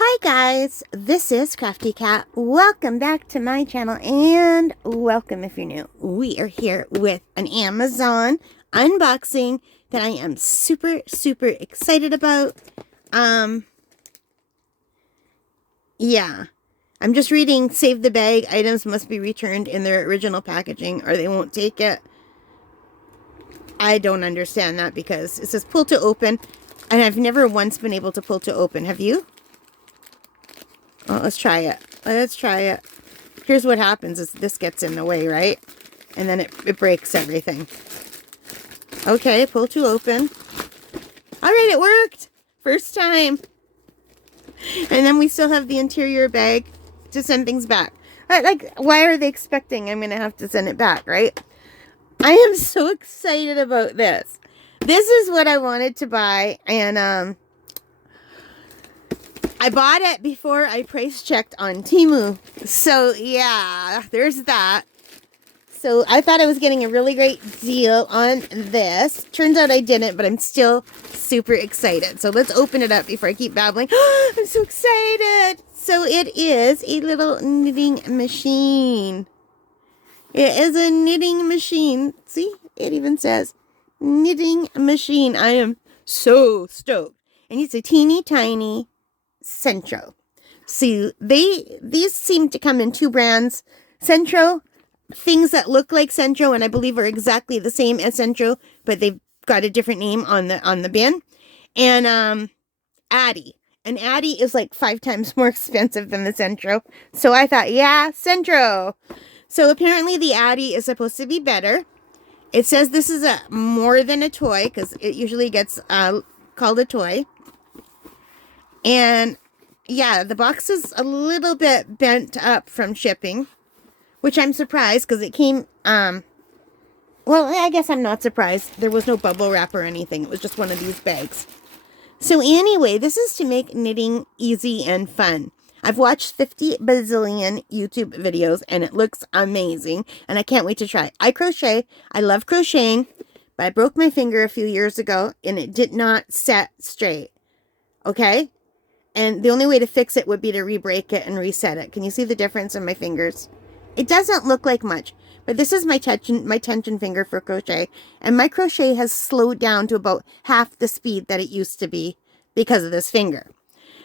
Hi guys, this is Crafty Cat. Welcome back to my channel and welcome if you're new. We are here with an Amazon unboxing that I am super excited about. Yeah. I'm just reading save the bag. Items must be returned in their original packaging or they won't take it. I don't understand that because it says pull to open and I've never once been able to pull to open. Have you? Well, let's try it. Let's try it. Here's what happens is this gets in the way, right? And then it breaks everything. Okay, pull to open. All right, it worked. First time. And then we still have the interior bag to send things back. Like, why are they expecting I'm going to have to send it back, right? I am so excited about this. This is what I wanted to buy, and I bought it before I price checked on Temu. So, yeah, there's that. So, I thought I was getting a really great deal on this. Turns out I didn't, but I'm still super excited. So, let's open it up before I keep babbling. I'm so excited. So, it is a little knitting machine. It is a knitting machine. See, it even says knitting machine. I am so stoked. And it's a teeny tiny Sentro. See, these seem to come in two brands. Sentro, things that look like Sentro and I believe are exactly the same as Sentro, but they've got a different name on the bin. And Addy. And Addy is like 5 times more expensive than the Sentro. So I thought, yeah, Sentro. So apparently the Addy is supposed to be better. It says this is a more than a toy because it usually gets called a toy. And yeah, the box is a little bit bent up from shipping, which I'm surprised because it came, well, I guess I'm not surprised. There was no bubble wrap or anything. It was just one of these bags. So anyway, this is to make knitting easy and fun. I've watched 50 bazillion YouTube videos and it looks amazing and I can't wait to try. I crochet. I love crocheting, but I broke my finger a few years ago and it did not set straight. Okay? And the only way to fix it would be to re-break it and reset it. Can you see the difference in my fingers? It doesn't look like much, but this is my tension finger for crochet. And my crochet has slowed down to about half the speed that it used to be because of this finger.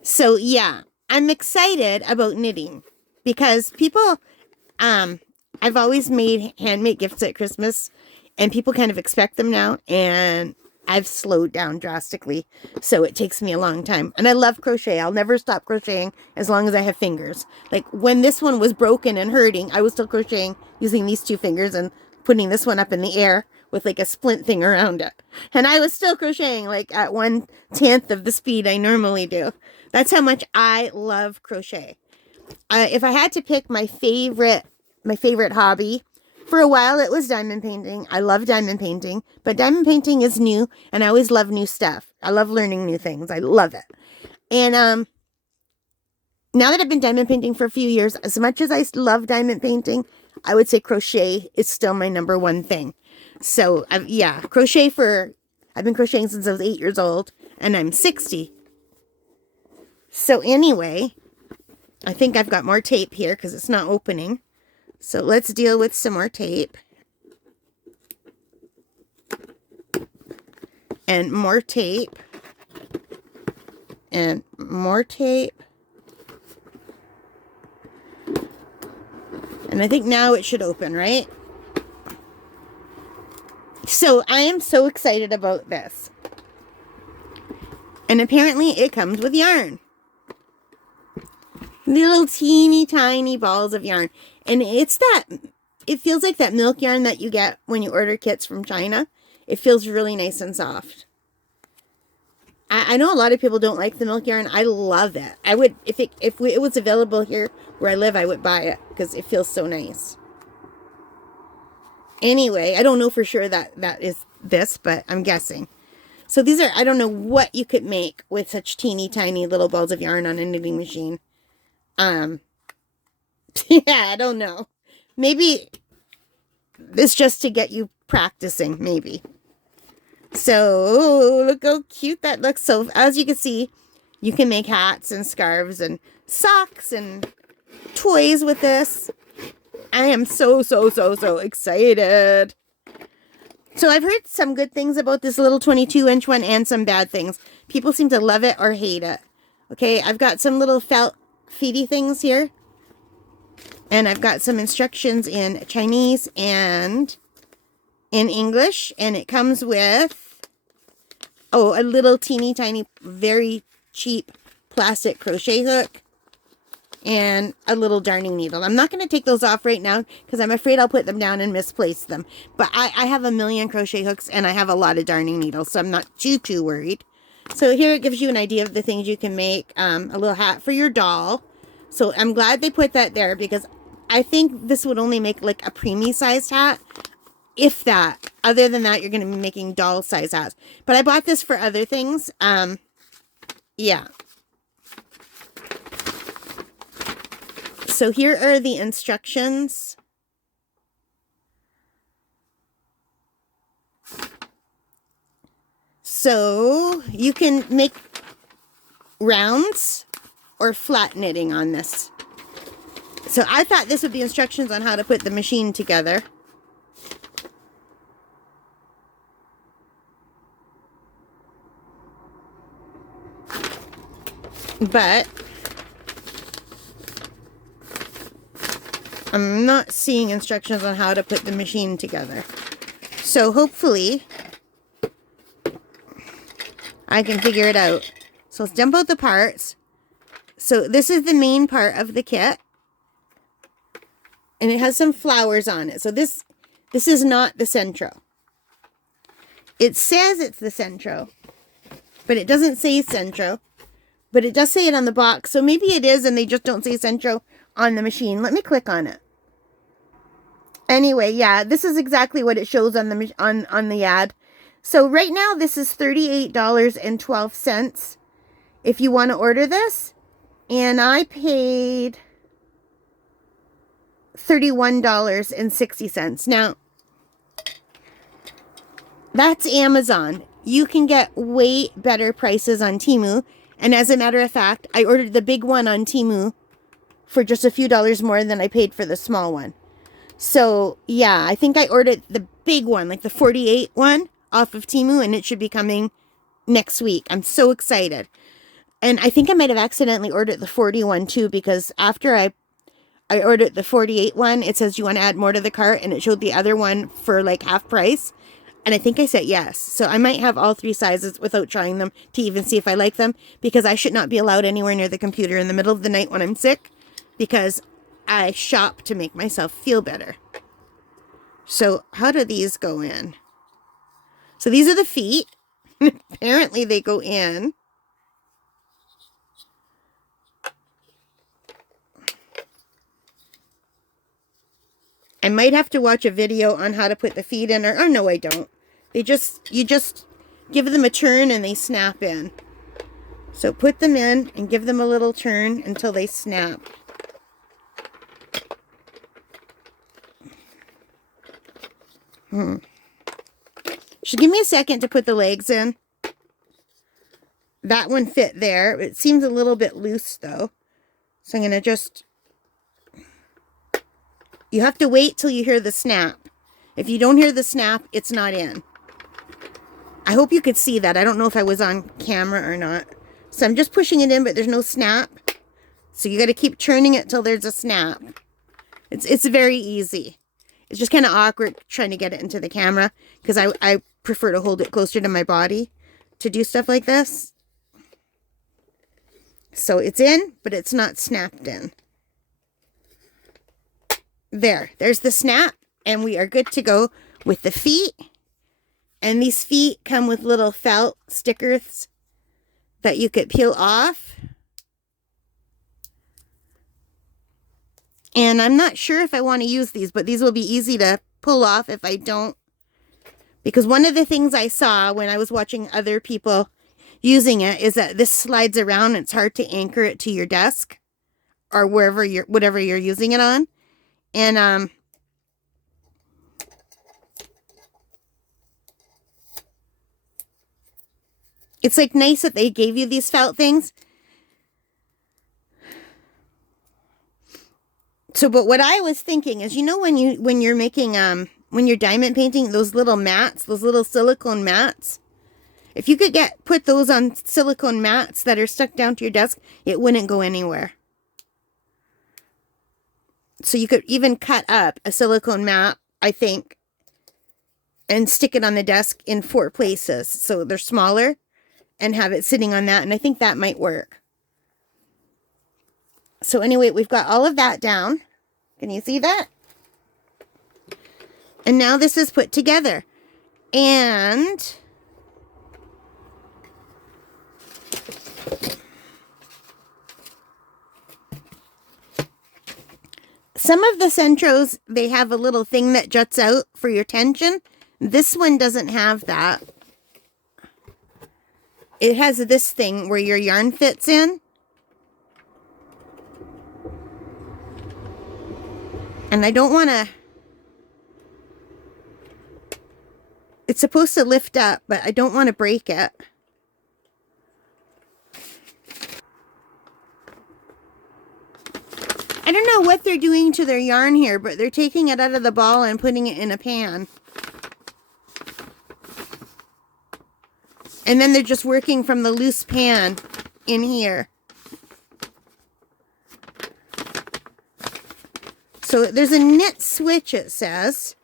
So yeah, I'm excited about knitting because people, I've always made handmade gifts at Christmas and people kind of expect them now. And I've slowed down drastically, so it takes me a long time. And I love crochet. I'll never stop crocheting as long as I have fingers. Like, when this one was broken and hurting, I was still crocheting using these 2 fingers and putting this one up in the air with, like, a splint thing around it. And I was still crocheting, like, at 1/10 of the speed I normally do. That's how much I love crochet. If I had to pick my favorite hobby, for a while, it was diamond painting. I love diamond painting, but diamond painting is new, and I always love new stuff. I love learning new things. I love it. And now that I've been diamond painting for a few years, as much as I love diamond painting, I would say crochet is still my #1 thing. So, yeah, I've been crocheting since I was 8 years old, and I'm 60. So anyway, I think I've got more tape here because it's not opening. So let's deal with some more tape. And more tape. And more tape. And I think now it should open, right? So I am so excited about this. And apparently it comes with yarn. Little teeny tiny balls of yarn. And it feels like that milk yarn that you get when you order kits from China. It feels really nice and soft. I know a lot of people don't like the milk yarn. I love it. I would, if it was available here where I live, I would buy it because it feels so nice. Anyway, I don't know for sure that is this, but I'm guessing. So these are, I don't know what you could make with such teeny tiny little balls of yarn on a knitting machine. Yeah, I don't know. Maybe it's just to get you practicing, maybe. So, look how cute that looks. So, as you can see, You can make hats and scarves and socks and toys with this. I am so excited. So I've heard some good things about this little 22-inch one and some bad things. People seem to love it or hate it. Okay, I've got some little felt feety things here. And I've got some instructions in Chinese and in English. And it comes with, a little teeny tiny, very cheap plastic crochet hook. And a little darning needle. I'm not going to take those off right now because I'm afraid I'll put them down and misplace them. But I have a million crochet hooks and I have a lot of darning needles, so I'm not too worried. So here it gives you an idea of the things you can make. A little hat for your doll. So I'm glad they put that there because I think this would only make like a preemie sized hat. If that. Other than that, you're going to be making doll size hats. But I bought this for other things. Yeah. So here are the instructions. So you can make rounds or flat knitting on this. So I thought this would be instructions on how to put the machine together. But I'm not seeing instructions on how to put the machine together. So hopefully I can figure it out. So let's dump out the parts. So this is the main part of the kit. And it has some flowers on it. So this is not the Sentro. It says it's the Sentro, but it doesn't say Sentro. But it does say it on the box. So maybe it is and they just don't say Sentro on the machine. Let me click on it. Anyway, yeah, this is exactly what it shows on the on the ad. So right now this is $38.12 if you want to order this, and I paid $31.60. Now, that's Amazon. You can get way better prices on Temu, and as a matter of fact, I ordered the big one on Temu for just a few dollars more than I paid for the small one. So, yeah, I think I ordered the big one, like the 48 one, off of Temu, and it should be coming next week. I'm so excited. And I think I might have accidentally ordered the 41 too, because after I ordered the 48 one, it says you want to add more to the cart, and it showed the other one for like half price. And I think I said yes. So I might have all 3 sizes without trying them to even see if I like them, because I should not be allowed anywhere near the computer in the middle of the night when I'm sick, because I shop to make myself feel better. So how do these go in? So these are the feet. Apparently they go in. I might have to watch a video on how to put the feet in, or no, I don't. You just give them a turn and they snap in. So put them in and give them a little turn until they snap. Should give me a second to put the legs in. That one fit there. It seems a little bit loose though. So I'm going to just... You have to wait till you hear the snap. If you don't hear the snap, it's not in. I hope you could see that. I don't know if I was on camera or not. So I'm just pushing it in, but there's no snap. So you got to keep turning it till there's a snap. It's very easy. It's just kind of awkward trying to get it into the camera, because I prefer to hold it closer to my body to do stuff like this. So it's in, but it's not snapped in. There's the snap, and we are good to go with the feet. And these feet come with little felt stickers that you could peel off. And I'm not sure if I want to use these, but these will be easy to pull off if I don't. Because one of the things I saw when I was watching other people using it is that this slides around. And it's hard to anchor it to your desk or whatever you're using it on. And it's like nice that they gave you these felt things, So, but what I was thinking is, when you're making, when you're diamond painting, those little mats, those little silicone mats, if you could put those on silicone mats that are stuck down to your desk, it wouldn't go anywhere. So you could even cut up a silicone mat, I think, and stick it on the desk in 4 places. So they're smaller and have it sitting on that. And I think that might work. So anyway, we've got all of that down. Can you see that? And now this is put together. And some of the Sentros, they have a little thing that juts out for your tension. This one doesn't have that. It has this thing where your yarn fits in. And I don't want to... It's supposed to lift up, but I don't want to break it. I don't know what they're doing to their yarn here, but they're taking it out of the ball and putting it in a pan. And then they're just working from the loose pan in here. So there's a knit switch, it says,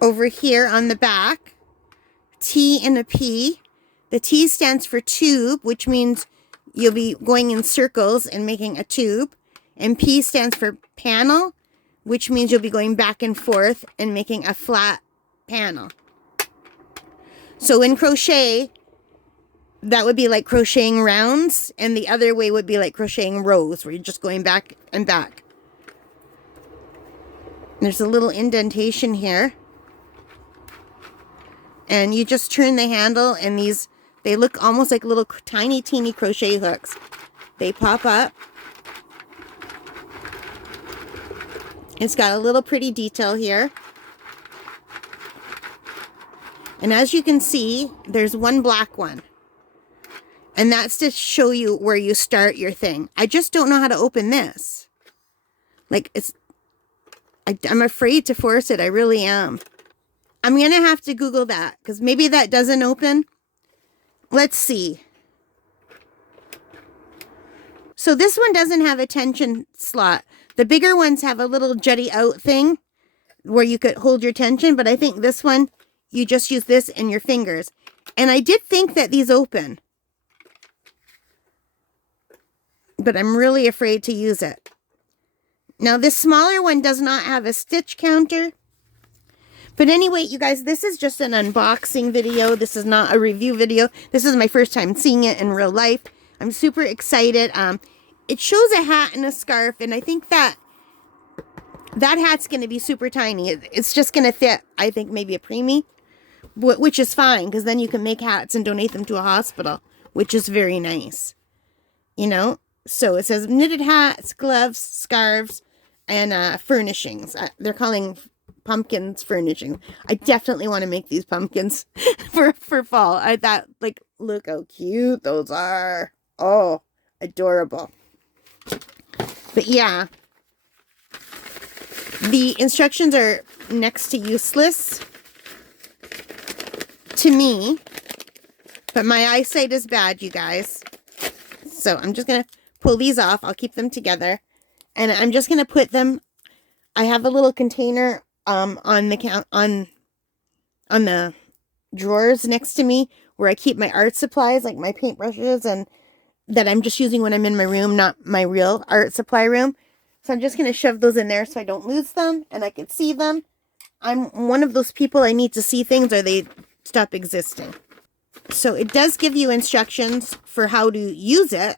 over here on the back. T and a P. The T stands for tube, which means you'll be going in circles and making a tube. And P stands for panel, which means you'll be going back and forth and making a flat panel. So in crochet, that would be like crocheting rounds, and the other way would be like crocheting rows, where you're just going back and back. There's a little indentation here. And you just turn the handle, and they look almost like little tiny, teeny crochet hooks. They pop up. It's got a little pretty detail here. And as you can see, there's one black one. And that's to show you where you start your thing. I just don't know how to open this. Like, I'm afraid to force it. I really am. I'm going to have to Google that, because maybe that doesn't open. Let's see. So this one doesn't have a tension slot. The bigger ones have a little jutty out thing where you could hold your tension, but I think this one, you just use this and your fingers. And I did think that these open, but I'm really afraid to use it. Now this smaller one does not have a stitch counter. But anyway, you guys, this is just an unboxing video. This is not a review video. This is my first time seeing it in real life. I'm super excited. It shows a hat and a scarf, and I think that hat's going to be super tiny. It's just going to fit, I think, maybe a preemie, which is fine, because then you can make hats and donate them to a hospital, which is very nice. You know? So it says knitted hats, gloves, scarves, and furnishings. They're calling pumpkins furnishing. I definitely want to make these pumpkins for fall. I thought, like, look how cute those are. Oh, adorable. But yeah, the instructions are next to useless to me, but my eyesight is bad, you guys. So I'm just going to pull these off. I'll keep them together, and I'm just going to put them, I have a little container on the drawers next to me where I keep my art supplies, like my paintbrushes, and that I'm just using when I'm in my room, not my real art supply room. So I'm just going to shove those in there so I don't lose them and I can see them. I'm one of those people, I need to see things or they stop existing. So it does give you instructions for how to use it.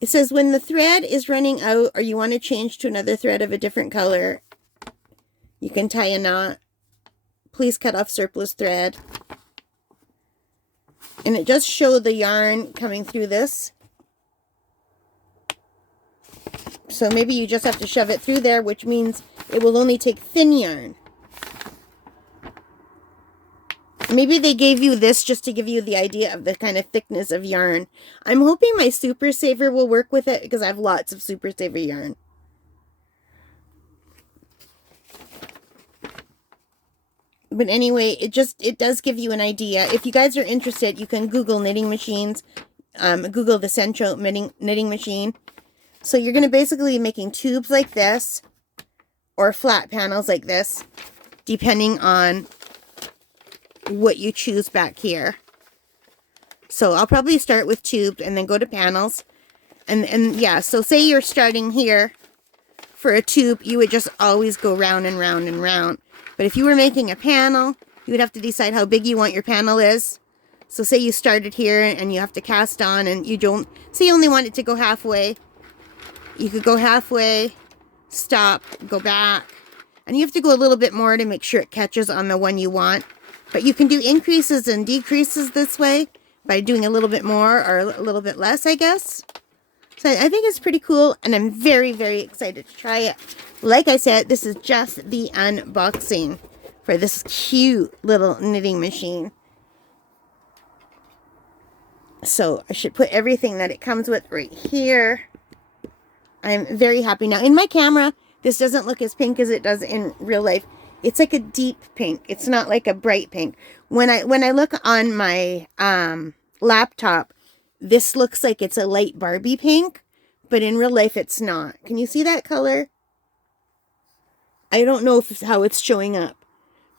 It says when the thread is running out or you want to change to another thread of a different color, you can tie a knot. Please cut off surplus thread. And it does show the yarn coming through this. So maybe you just have to shove it through there, which means it will only take thin yarn. Maybe they gave you this just to give you the idea of the kind of thickness of yarn. I'm hoping my Super Saver will work with it because I have lots of Super Saver yarn. But anyway, it does give you an idea. If you guys are interested, you can Google knitting machines. Google the Sentro knitting machine. So you're going to basically be making tubes like this or flat panels like this, depending on what you choose back here. So I'll probably start with tubed and then go to panels. And yeah, so say you're starting here for a tube, you would just always go round and round and round. But if you were making a panel, you would have to decide how big you want your panel is. So say you started here and you have to cast on and you don't, say you only want it to go halfway. You could go halfway, stop, go back. And you have to go a little bit more to make sure it catches on the one you want. But you can do increases and decreases this way by doing a little bit more or a little bit less, I guess. So I think it's pretty cool, and I'm very, very excited to try it. Like I said, this is just the unboxing for this cute little knitting machine. So I should put everything that it comes with right here. I'm very happy. Now, in my camera, this doesn't look as pink as it does in real life. It's like a deep pink. It's not like a bright pink. When I look on my laptop, this looks like it's a light Barbie pink, but in real life it's not. Can you see that color? I don't know how it's showing up.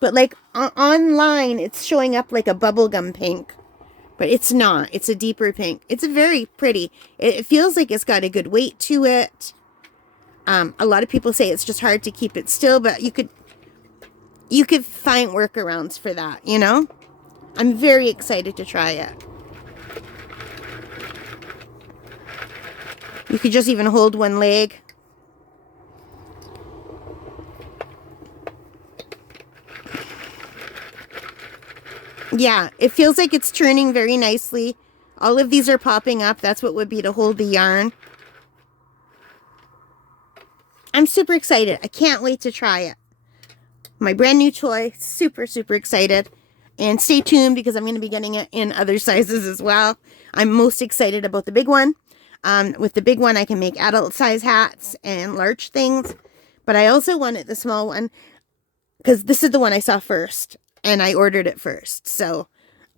But like online, it's showing up like a bubblegum pink. But it's not. It's a deeper pink. It's very pretty. It feels like it's got a good weight to it. A lot of people say it's just hard to keep it still, but you could find workarounds for that, you know? I'm very excited to try it. You could just even hold one leg. Yeah, it feels like it's turning very nicely. All of these are popping up. That's what would be to hold the yarn. I'm super excited. I can't wait to try it. My brand new toy. Super, super excited. And stay tuned because I'm going to be getting it in other sizes as well. I'm most excited about the big one. With the big one, I can make adult size hats and large things. But I also wanted the small one because this is the one I saw first. And I ordered it first. So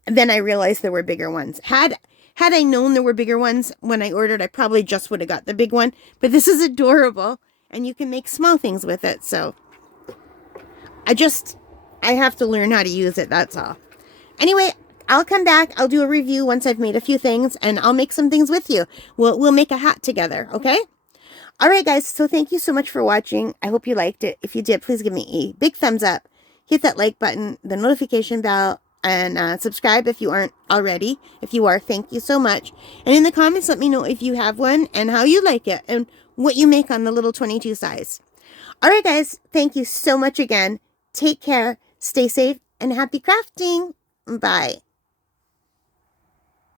then I realized there were bigger ones. Had I known there were bigger ones when I ordered, I probably just would have got the big one. But this is adorable. And you can make small things with it. So I have to learn how to use it. That's all. Anyway, I'll come back. I'll do a review once I've made a few things. And I'll make some things with you. We'll make a hat together. Okay? All right, guys. So thank you so much for watching. I hope you liked it. If you did, please give me a big thumbs up. Hit that like button, the notification bell, and subscribe if you aren't already. If you are, thank you so much. And in the comments, let me know if you have one and how you like it and what you make on the little 22 size. All right, guys. Thank you so much again. Take care, stay safe, and happy crafting. Bye.